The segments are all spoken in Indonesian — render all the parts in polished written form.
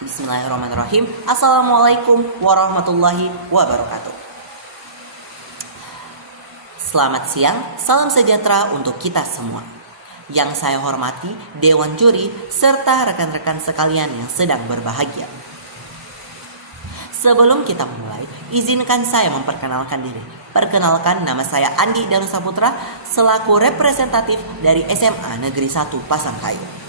Bismillahirrahmanirrahim. Assalamualaikum warahmatullahi wabarakatuh. Selamat siang, salam sejahtera untuk kita semua. Yang saya hormati Dewan Juri serta rekan-rekan sekalian yang sedang berbahagia. Sebelum kita mulai, izinkan saya memperkenalkan diri. Perkenalkan, nama saya Andi Danusaputra selaku representatif dari SMA Negeri 1 Pasangkayu.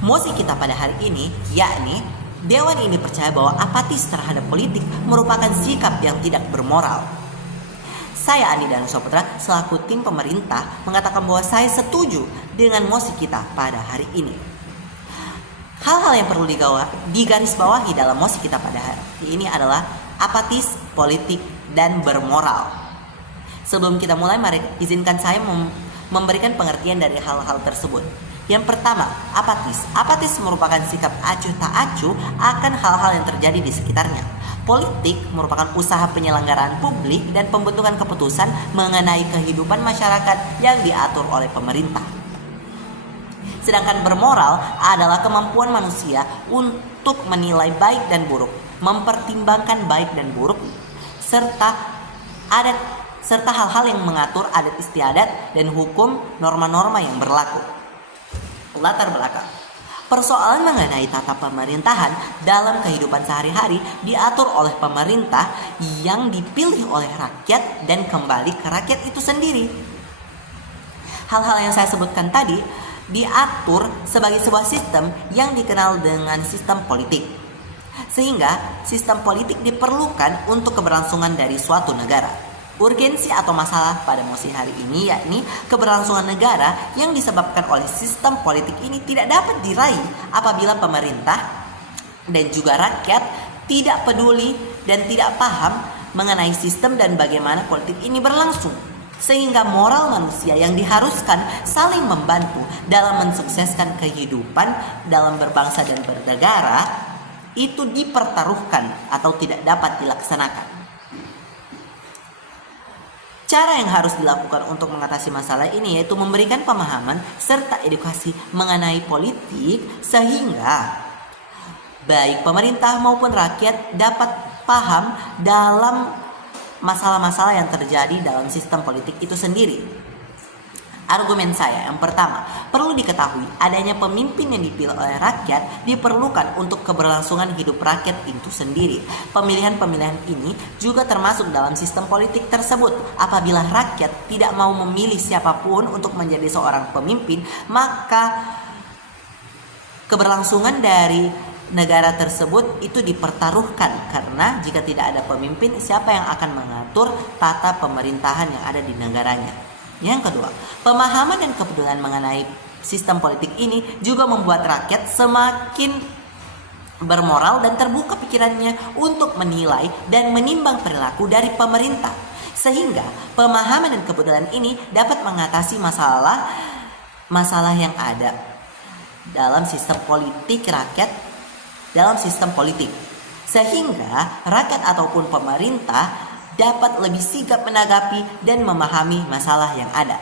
Mosi kita pada hari ini, yakni Dewan ini percaya bahwa apatis terhadap politik merupakan sikap yang tidak bermoral. Saya Andi Danusaputra selaku tim pemerintah mengatakan bahwa saya setuju dengan mosi kita pada hari ini. Hal-hal yang perlu digarisbawahi dalam mosi kita pada hari ini adalah apatis, politik, dan bermoral. Sebelum kita mulai, mari izinkan saya memberikan pengertian dari hal-hal tersebut. Yang pertama, apatis. Apatis merupakan sikap acuh tak acuh akan hal-hal yang terjadi di sekitarnya. Politik merupakan usaha penyelenggaraan publik dan pembentukan keputusan mengenai kehidupan masyarakat yang diatur oleh pemerintah. Sedangkan bermoral adalah kemampuan manusia untuk menilai baik dan buruk, mempertimbangkan baik dan buruk, serta hal-hal yang mengatur adat istiadat dan hukum norma-norma yang berlaku. Latar belakang. Persoalan mengenai tata pemerintahan dalam kehidupan sehari-hari diatur oleh pemerintah yang dipilih oleh rakyat dan kembali ke rakyat itu sendiri. Hal-hal yang saya sebutkan tadi diatur sebagai sebuah sistem yang dikenal dengan sistem politik. Sehingga sistem politik diperlukan untuk keberlangsungan dari suatu negara. Urgensi atau masalah pada mosi hari ini yakni keberlangsungan negara yang disebabkan oleh sistem politik ini tidak dapat diraih apabila pemerintah dan juga rakyat tidak peduli dan tidak paham mengenai sistem dan bagaimana politik ini berlangsung. Sehingga moral manusia yang diharuskan saling membantu dalam mensukseskan kehidupan dalam berbangsa dan bernegara itu dipertaruhkan atau tidak dapat dilaksanakan. Cara yang harus dilakukan untuk mengatasi masalah ini yaitu memberikan pemahaman serta edukasi mengenai politik sehingga baik pemerintah maupun rakyat dapat paham dalam masalah-masalah yang terjadi dalam sistem politik itu sendiri. Argumen saya yang pertama, perlu diketahui adanya pemimpin yang dipilih oleh rakyat diperlukan untuk keberlangsungan hidup rakyat itu sendiri. Pemilihan-pemilihan ini juga termasuk dalam sistem politik tersebut. Apabila rakyat tidak mau memilih siapapun untuk menjadi seorang pemimpin, maka keberlangsungan dari negara tersebut itu dipertaruhkan karena jika tidak ada pemimpin, siapa yang akan mengatur tata pemerintahan yang ada di negaranya? Yang kedua, pemahaman dan kepedulian mengenai sistem politik ini juga membuat rakyat semakin bermoral dan terbuka pikirannya untuk menilai dan menimbang perilaku dari pemerintah. Sehingga pemahaman dan kepedulian ini dapat mengatasi masalah yang ada dalam sistem politik rakyat, dalam sistem politik. Sehingga rakyat ataupun pemerintah dapat lebih sigap menanggapi dan memahami masalah yang ada.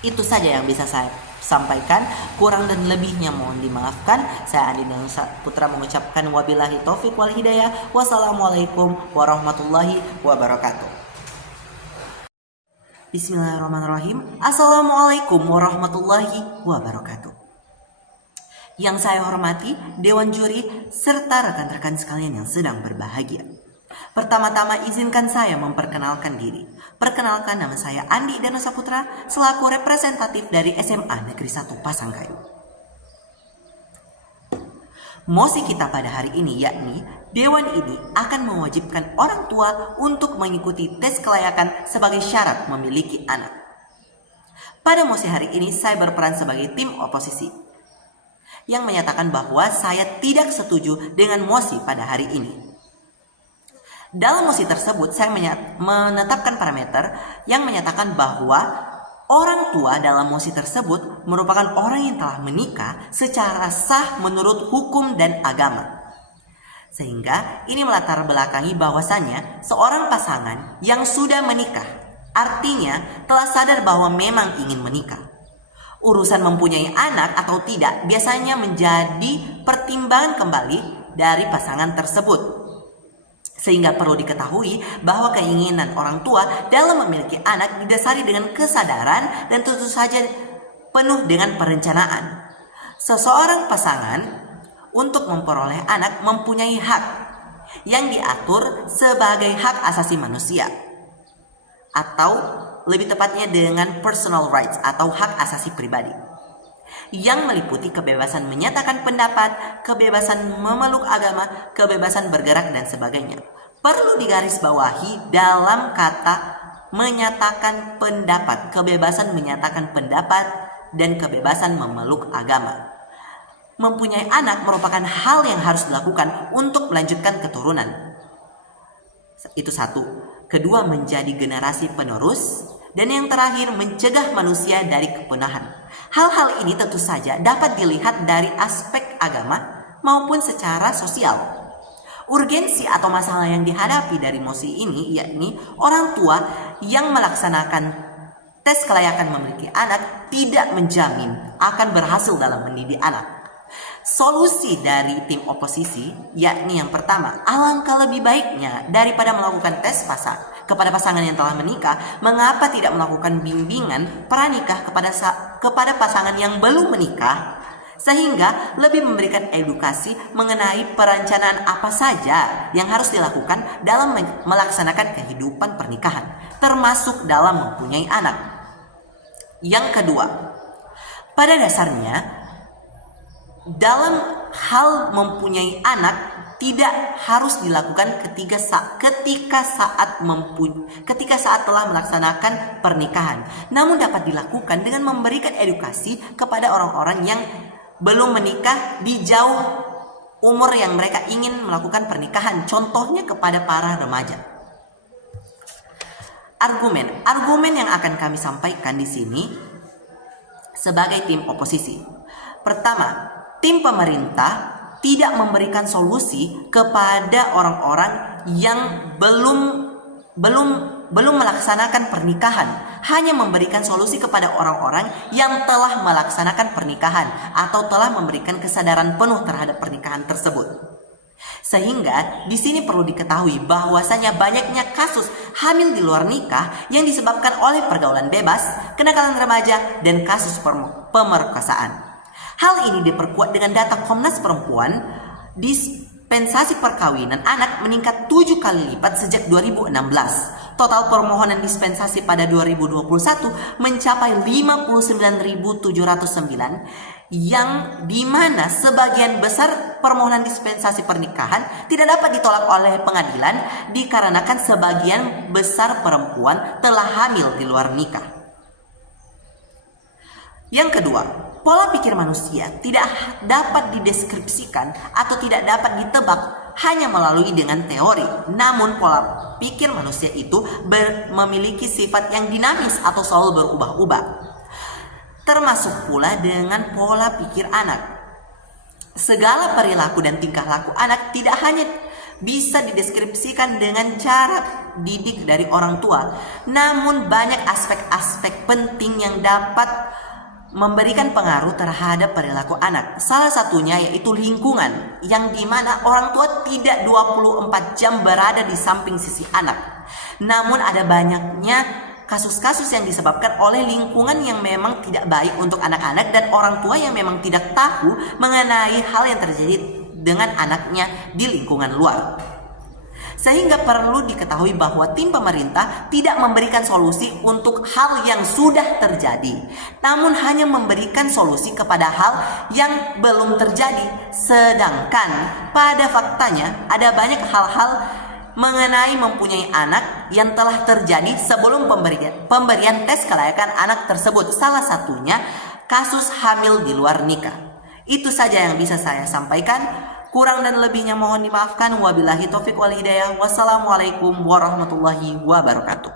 Itu saja yang bisa saya sampaikan. Kurang dan lebihnya mohon dimaafkan. Saya Andi Danusaputra mengucapkan wabillahi taufik wal hidayah. Wassalamualaikum warahmatullahi wabarakatuh. Bismillahirrahmanirrahim. Assalamualaikum warahmatullahi wabarakatuh. Yang saya hormati Dewan Juri serta rekan-rekan sekalian yang sedang berbahagia. Pertama-tama izinkan saya memperkenalkan diri. Perkenalkan, nama saya Andi Danusaputra selaku representatif dari SMA Negeri 1 Pasangkayu. Mosi kita pada hari ini yakni Dewan ini akan mewajibkan orang tua untuk mengikuti tes kelayakan sebagai syarat memiliki anak. Pada mosi hari ini saya berperan sebagai tim oposisi yang menyatakan bahwa saya tidak setuju dengan mosi pada hari ini. Dalam mosi tersebut saya menetapkan parameter yang menyatakan bahwa orang tua dalam mosi tersebut merupakan orang yang telah menikah secara sah menurut hukum dan agama. Sehingga ini melatar belakangi bahwasannya seorang pasangan yang sudah menikah artinya telah sadar bahwa memang ingin menikah. Urusan mempunyai anak atau tidak biasanya menjadi pertimbangan kembali dari pasangan tersebut. Sehingga perlu diketahui bahwa keinginan orang tua dalam memiliki anak didasari dengan kesadaran dan tentu saja penuh dengan perencanaan. Seseorang pasangan untuk memperoleh anak mempunyai hak yang diatur sebagai hak asasi manusia, atau lebih tepatnya dengan personal rights atau hak asasi pribadi, yang meliputi kebebasan menyatakan pendapat, kebebasan memeluk agama, kebebasan bergerak, dan sebagainya. Perlu digarisbawahi dalam kata menyatakan pendapat, kebebasan menyatakan pendapat, dan kebebasan memeluk agama. Mempunyai anak merupakan hal yang harus dilakukan untuk melanjutkan keturunan. Itu satu. Kedua, menjadi generasi penerus. Dan yang terakhir, mencegah manusia dari kepunahan. Hal-hal ini tentu saja dapat dilihat dari aspek agama maupun secara sosial. Urgensi atau masalah yang dihadapi dari mosi ini yakni orang tua yang melaksanakan tes kelayakan memiliki anak tidak menjamin akan berhasil dalam mendidik anak. Solusi dari tim oposisi yakni yang pertama, alangkah lebih baiknya daripada melakukan tes kepada pasangan yang telah menikah, mengapa tidak melakukan bimbingan pranikah kepada pasangan yang belum menikah, sehingga lebih memberikan edukasi mengenai perencanaan apa saja yang harus dilakukan dalam melaksanakan kehidupan pernikahan, termasuk dalam mempunyai anak. Yang kedua, pada dasarnya dalam hal mempunyai anak tidak harus dilakukan ketika saat telah melaksanakan pernikahan, namun dapat dilakukan dengan memberikan edukasi kepada orang-orang yang belum menikah di jauh umur yang mereka ingin melakukan pernikahan, contohnya kepada para remaja. Argumen yang akan kami sampaikan di sini sebagai tim oposisi. Pertama, tim pemerintah tidak memberikan solusi kepada orang-orang yang belum melaksanakan pernikahan, hanya memberikan solusi kepada orang-orang yang telah melaksanakan pernikahan atau telah memberikan kesadaran penuh terhadap pernikahan tersebut. Sehingga di sini perlu diketahui bahwasanya banyaknya kasus hamil di luar nikah yang disebabkan oleh pergaulan bebas, kenakalan remaja, dan kasus pemerkosaan. Hal ini diperkuat dengan data Komnas Perempuan. Dispensasi perkawinan anak meningkat 7 kali lipat sejak 2016. Total permohonan dispensasi pada 2021 mencapai 59.709, yang dimana sebagian besar permohonan dispensasi pernikahan tidak dapat ditolak oleh pengadilan dikarenakan sebagian besar perempuan telah hamil di luar nikah. Yang kedua, pola pikir manusia tidak dapat dideskripsikan atau tidak dapat ditebak hanya melalui dengan teori. Namun pola pikir manusia itu memiliki sifat yang dinamis atau selalu berubah-ubah. Termasuk pula dengan pola pikir anak. Segala perilaku dan tingkah laku anak tidak hanya bisa dideskripsikan dengan cara didik dari orang tua, namun banyak aspek-aspek penting yang dapat memberikan pengaruh terhadap perilaku anak. Salah satunya yaitu lingkungan, yang dimana orang tua tidak 24 jam berada di samping sisi anak. Namun ada banyaknya kasus-kasus yang disebabkan oleh lingkungan yang memang tidak baik untuk anak-anak dan orang tua yang memang tidak tahu mengenai hal yang terjadi dengan anaknya di lingkungan luar. Sehingga perlu diketahui bahwa tim pemerintah tidak memberikan solusi untuk hal yang sudah terjadi, namun hanya memberikan solusi kepada hal yang belum terjadi. Sedangkan pada faktanya ada banyak hal-hal mengenai mempunyai anak yang telah terjadi sebelum pemberian tes kelayakan anak tersebut. Salah satunya kasus hamil di luar nikah. Itu saja yang bisa saya sampaikan. Kurang dan lebihnya mohon dimaafkan. Wabillahi taufiq wal hidayah. Wassalamualaikum warahmatullahi wabarakatuh.